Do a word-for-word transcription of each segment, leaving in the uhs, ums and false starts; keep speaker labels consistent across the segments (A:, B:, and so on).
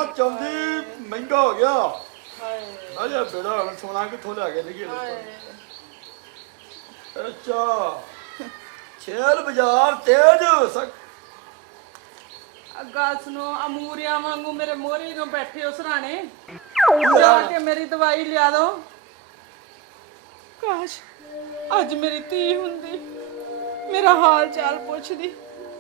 A: ਚਾਹੁੰਦੀ ਮਹਿੰਗਾ ਹੋ ਗਿਆ ਅਜੇ ਬੇੜਾ ਹੁਣ ਸੋਨਾ ਕਿੱਥੋਂ ਲਿਆ ਕੇ ਲਈਏ ਅੱਛਾ ਸ਼ੇਰ ਬਾਜ਼ਾਰ ਤੇਜ ਸਕ
B: ਗੱਲ ਸੁਣੋ ਅਮੂਰੀਆਂ ਵਾਂਗੂ ਮੇਰੇ ਮੋਹਰੇ ਨੂੰ ਬੈਠੇ ਹੋ ਸਰਾਣੇ ਜਾ ਕੇ ਮੇਰੀ ਦਵਾਈ ਲਿਆ ਦੋ ਕਾਸ਼ ਅੱਜ ਮੇਰੀ ਧੀ ਹੁੰਦੀ ਮੇਰਾ ਹਾਲ ਚਾਲ ਪੁੱਛਦੀ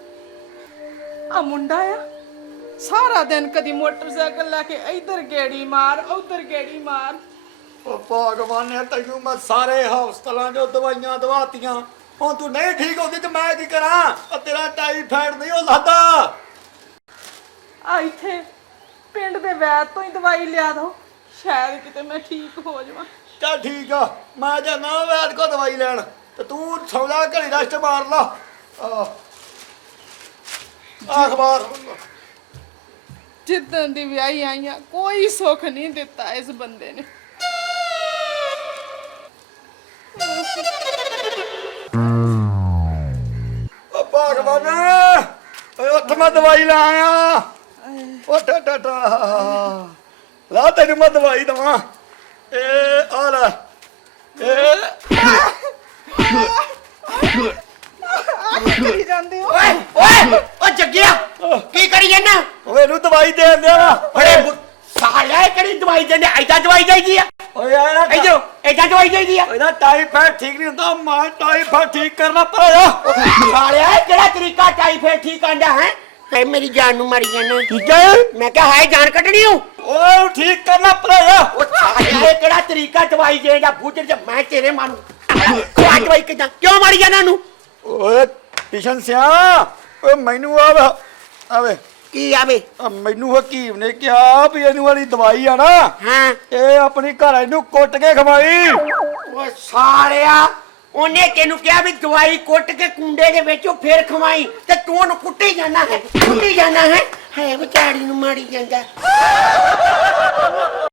B: ਆ ਮੁੰਡਾ ਆ ਸਾਰਾ ਦਿਨ ਕਦੀ ਮੋਟਰਸਾਈਕਲ ਲੈ ਕੇ ਇੱਧਰ ਗੇੜੀ ਮਾਰ ਉੱਧਰ ਗੇੜੀ ਮਾਰ
A: ਉਹ ਭਗਵਾਨ ਨੇ ਤੈਨੂੰ ਮੈਂ ਸਾਰੇ ਹਸਪਤਾਲਾਂ 'ਚੋਂ ਦਵਾਈਆਂ ਦਵਾਤੀਆਂ ਹੁਣ ਤੂੰ ਨਹੀਂ ਠੀਕ ਹੁੰਦੀ ਤੇ ਮੈਂ ਕੀ ਕਰਾਂ ਆ ਤੇਰਾ ਟਾਈਫਾਇਡ ਨਹੀਂ ਉਹ ਲਾਦਾ
B: ਆ ਇੱਥੇ ਪਿੰਡ ਦੇ ਵੈਦ ਤੋਂ ਹੀ ਦਵਾਈ ਲਿਆ ਦੋ ਸ਼ਾਇਦ ਕਿਤੇ ਮੈਂ ਠੀਕ ਹੋ ਜਾਵਾਂ
A: ਚੱਲ ਠੀਕ ਆ ਮੈਂ ਜਾਣਾ ਵੈਦ ਕੋ ਦਵਾਈ ਲੈਣ ਤੇ ਤੂੰ ਸੌਦਾ ਘੜੀ ਰੈਸਟ ਮਾਰ ਲਾ ਆ ਅਖਬਾਰ
B: ਜਿੱਦਾਂ ਦੀ ਵਿਆਹੀ ਆਈਆਂ ਕੋਈ ਸੁੱਖ ਨਹੀਂ ਦਿੱਤਾ ਇਸ ਬੰਦੇ ਨੇ
A: ਓ ਭਗਵਾਨ ਓਏ ਉੱਠ ਮੈਂ ਦਵਾਈ ਲਾ ਆਇਆ ਉੱਠ ਉੱਠ ਉੱਠ ਲਾ ਤੈਨੂੰ ਮੈਂ ਦਵਾਈ ਦਵਾਂ ਇਹ ਆ ਲੈ ਇਹ
B: ਕਰੀ ਜਾਂਦੇ ਹੋ
C: ਓਏ ਓਏ ਓ ਜੱਗਿਆ ਕੀ ਕਰੀ ਜਾਂਦਾ
A: ਓਏ ਇਹਨੂੰ ਦਵਾਈ ਦੇ ਦਿਆ ਵਾ
C: ਓਏ ਸਾਲਿਆ ਇਹ ਕਿਹੜੀ ਦਵਾਈ ਦਿੰਦੇ ਐਦਾਂ ਦਵਾਈ ਦੇਈਦੀ ਆ
A: ਓਏ ਯਾਰ
C: ਐਦਾਂ ਐਦਾਂ ਦਵਾਈ ਦੇਈਦੀ ਆ
A: ਇਹਦਾ ਟਾਈਫਾਇਡ ਠੀਕ ਨਹੀਂ ਹੁੰਦਾ ਮੈਂ ਟਾਈਫਾਇਡ ਠੀਕ ਕਰਨਾ ਪੜਾ
C: ਸਾਲਿਆ ਇਹ ਕਿਹੜਾ ਤਰੀਕਾ ਟਾਈਫਾਇਡ ਠੀਕ ਆਂਦਾ ਹੈ ਤੇ ਮੇਰੀ ਜਾਨ ਨੂੰ ਮਾਰੀ ਜਾਂਦਾ
A: ਠੀਕ ਹੈ
C: ਮੈਂ ਕਿਹਾ ਹਾਏ ਜਾਨ ਕੱਢਣੀ ਹੂੰ
A: ਓਏ ਠੀਕ ਕਰਨਾ ਪੜਾ
C: ਉਹ ਸਾਲਿਆ ਇਹ ਕਿਹੜਾ ਤਰੀਕਾ ਦਵਾਈ ਦੇਣ ਦਾ ਬੂਝੜ ਚ ਮੈਂ ਤੇਰੇ ਮਾਰੂ ਆ ਦਵਾਈ ਕਿਦਾਂ ਕਿਉਂ ਮਾਰੀ ਜਾਂਦਾ ਨੂੰ
A: ਓਏ ਕਿਸ਼ਨ ਸਿਆ ਓਏ ਮੈਨੂੰ ਆਵੇ ਆਵੇ
C: ਕੀ ਆਵੇ
A: ਆ ਮੈਨੂੰ ਹਕੀਮ ਨੇ ਕਿਹਾ ਵੀ ਇਹਨੂੰ ਵਾਲੀ ਦਵਾਈ ਆ ਨਾ
C: ਹਾਂ
A: ਇਹ ਆਪਣੀ ਘਰ ਇਹਨੂੰ ਕੁੱਟ ਕੇ ਖਵਾਈ
C: ਓ ਸਾਲਿਆ ਉਹਨੇ ਤੈਨੂੰ ਕਿਹਾ ਵੀ ਦਵਾਈ ਕੁੱਟ ਕੇ ਕੁੰਡੇ ਦੇ ਵਿੱਚ ਫੇਰ ਖਵਾਈ ਤੇ ਤੂੰ ਉਹਨੂੰ ਕੁੱਟੀ ਜਾਂਦਾ ਹੈ ਕੁੱਟੀ ਜਾਂਦਾ ਹੈ ਹੈ ਵਿਚਾਰੀ ਨੂੰ ਮਾਰੀ ਜਾਂਦਾ